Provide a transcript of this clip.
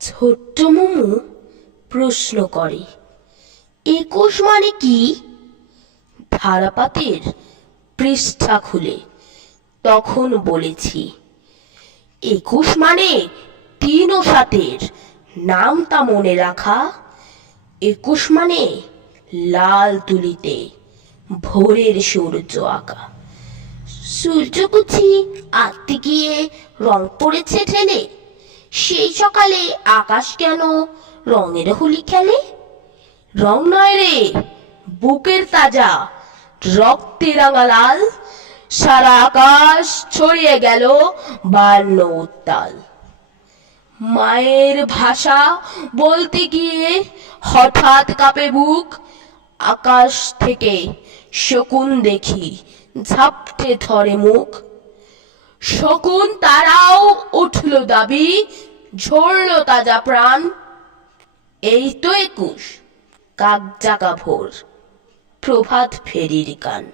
ছোট্ট মোমো প্রশ্ন করে। একুশ মানে কি? ধারাপাতের পৃষ্ঠা খুলে তখন বলেছি, একুশ মানে তিন ও সাতের নামটা মনে রাখা। একুশ মানে লাল তুলিতে ভোরের সূর্য আঁকা। সূর্য বুঝি আঁকতে গিয়ে রং পড়েছে ঠেলে সেই সকালে আকাশ কেন? রঙের হোলি খেলে? রং নয় রে, বুকের তাজা, রক্তে রাঙা লাল, সারা আকাশ ছড়িয়ে গেল বান্ন উত্তাল। মায়ের ভাষা বলতে গিয়ে হঠাৎ কাঁপে বুক, আকাশ থেকে শকুন দেখি ঝাপটে ধরে মুখ। শকুন তারাও দাবি ঝরল তাজা প্রাণ এই তো একুশ কাক জাগা ভোর প্রভাত ফেরির গান।